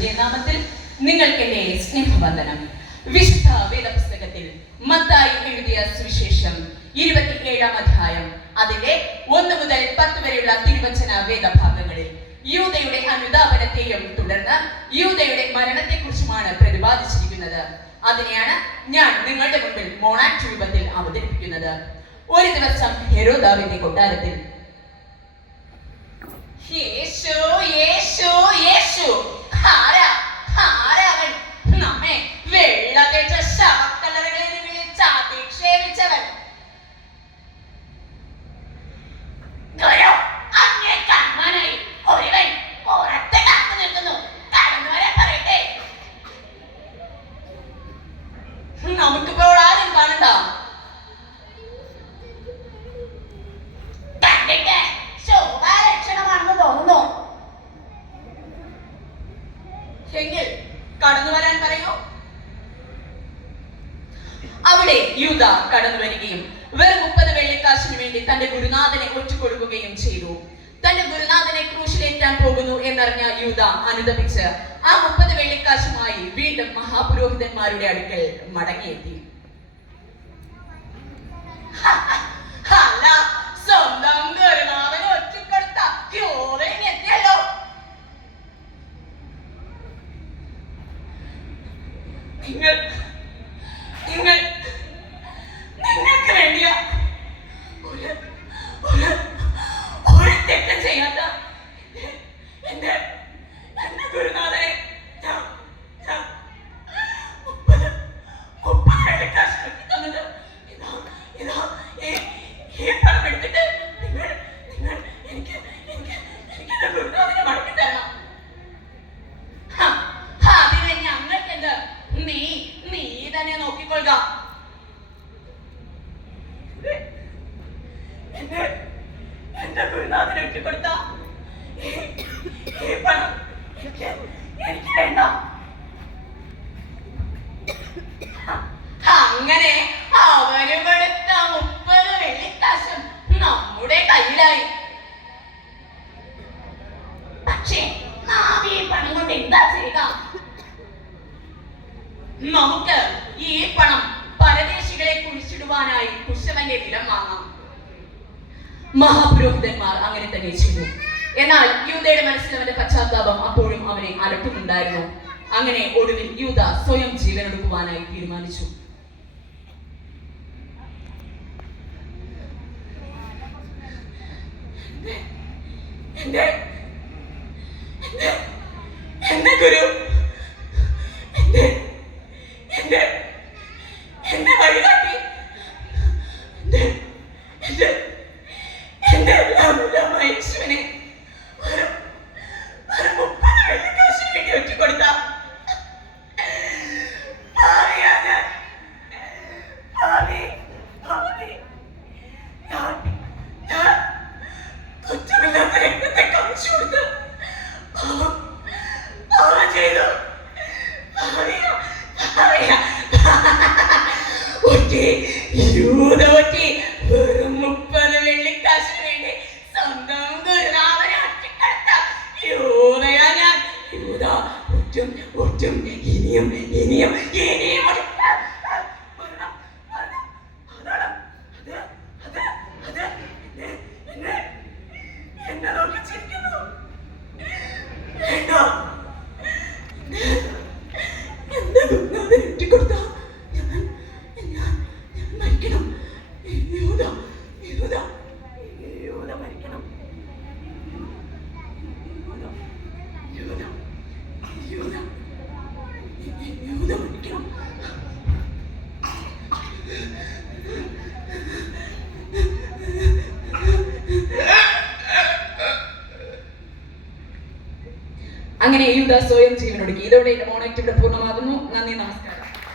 യേശുവിന്റെ നാമത്തിൽ നിങ്ങൾക്ക് എന്റെ സ്നേഹവന്ദനം. വിശുദ്ധ വേദപുസ്തകത്തിൽ മത്തായി എഴുതിയ സുവിശേഷം 27-ാം അധ്യായം അതിന്റെ 1 മുതൽ 10 വരെയുള്ള തിരുവചന വേദഭാഗങ്ങളിൽ യൂദയുടെ അനുധാവനത്തെയും തുടർന്ന് യൂദയുടെ മരണത്തെക്കുറിച്ചുമാണ് പ്രതിപാദിച്ചിരിക്കുന്നത്. അതിനെയാണ് ഞാൻ നിങ്ങളുടെ മുമ്പിൽ മോണാക്ട് രൂപത്തിൽ അവതരിപ്പിക്കുന്നത്. ഒരു ദിവസം ഹെരോദാവിന്റെ കൊട്ടാരത്തിൽ യേശു യേശു യേശു ആരാവൻ നമ്മെ വെള്ള തേച്ച ശവക്കല്ലറകളിൽ വിളിച്ച് അധിക്ഷേപിച്ചവൻ. അങ്ങേ കാണാനായി ഒരുവൻ പുറത്ത് കാത്തു നിൽക്കുന്നു. കടന്നു വരാൻ പറയട്ടെ. നമുക്കിപ്പോൾ ആരും കാണണ്ട. കണ്ടിട്ട് ശോഭാലക്ഷണമാണെന്ന് തോന്നുന്നു. എങ്കിൽ കടന്നു വരാൻ പറയൂ. അവിടെ യൂദ കടന്നു വരികയും വെറും 30 വെള്ളിക്കാശിനു വേണ്ടി തന്റെ ഗുരുനാഥനെ ഒറ്റുകൊടുക്കുകയും ചെയ്തു. തന്റെ ഗുരുനാഥനെ ക്രൂശിലേറ്റാൻ പോകുന്നു എന്നറിഞ്ഞ യൂദ അനുതപിച്ച് ആ 30 വെള്ളിക്കാശുമായി വീണ്ടും മഹാപുരോഹിതന്മാരുടെ അടുക്കൽ മടങ്ങിയെത്തി. അല്ല, സ്വന്തം ഗുരുനാഥനെ ഒറ്റുകൊടുത്ത യൂദയും എത്തിയല്ലോ. നിങ്ങൾക്ക് വേണ്ടിയാ ഒരു തെറ്റും ചെയ്യാത്ത എന്റെ ഗുരുനാഥനെ ഞാൻ 30 വെള്ളിക്കാശ് തന്നത്. ഈ പണം എടുത്തിട്ട് നിങ്ങൾ എനിക്ക് എന്റെ ഗുരുനാഥനെ മടക്കി തരണം. അതിനെ ഞങ്ങൾക്കെന്ത്? നീ തന്നെ നോക്കിക്കൊള്ളുക. എന്റെ ഗുരുനാഥനെ ഒറ്റിക്കൊടുത്ത ഈ പണം എനിക്ക് വേണ്ട. അങ്ങനെ അവര് കൊടുത്ത 30 വെള്ളിക്കാശും നമ്മുടെ കയ്യിലായി. പക്ഷേ നാം ഈ പണം കൊണ്ട് എന്താ ചെയ്യുക? നമുക്ക് ഈ പണം പരദേശികളെ കുഴിച്ചിടുവാനായി കുശവന്റെ നിലം വാങ്ങാം. മഹാപുരോഹിതന്മാർ അങ്ങനെ തന്നെ ചെയ്തു. എന്നാൽ യൂദയുടെ മനസ്സിൽ അവന്റെ പശ്ചാത്താപം അപ്പോഴും അവനെ അലട്ടുന്നുണ്ടായിരുന്നു. അങ്ങനെ ഒടുവിൽ യൂദ സ്വയം ജീവനെടുക്കുവാനായി തീരുമാനിച്ചു. എന്റെ ഗുരു എന്നെ വഴികാട്ടി എന്റെ എല്ലാമായ യേശുവിനെ ഒരു 30 വെള്ളിക്കാശിന് വേണ്ടി ഒറ്റിക്കൊടുത്ത ഞാൻ കുറ്റമില്ലാത്ത രക്തത്തെ കാണിച്ചു കൊടുത്ത് ചെയ്തു. യൂദ ഒറ്റി വെറും 30 വെള്ളിക്കാശിന് വേണ്ടി സ്വന്തം ഗുരുനാഥനെ ഒറ്റിക്കൊടുത്ത യൂദയാ ഞാൻ. യൂദ ഒറ്റും ഇനിയും എന്നെ നോക്കി ചിരിക്കുന്നു. എന്റെ ഗുരുനാഥനെ ഒറ്റിക്കൊടുത്ത ഞാൻ മരിക്കണം. യൂദ മരിക്കണം. യൂദ മരിക്കണം. അങ്ങനെ യൂദ സ്വയം ജീവനൊടുക്കി. ഇതോടെ എന്റെ മോണാക്ട് ഇവിടെ പൂർണ്ണമാകുന്നു. നന്ദി, നമസ്കാരം.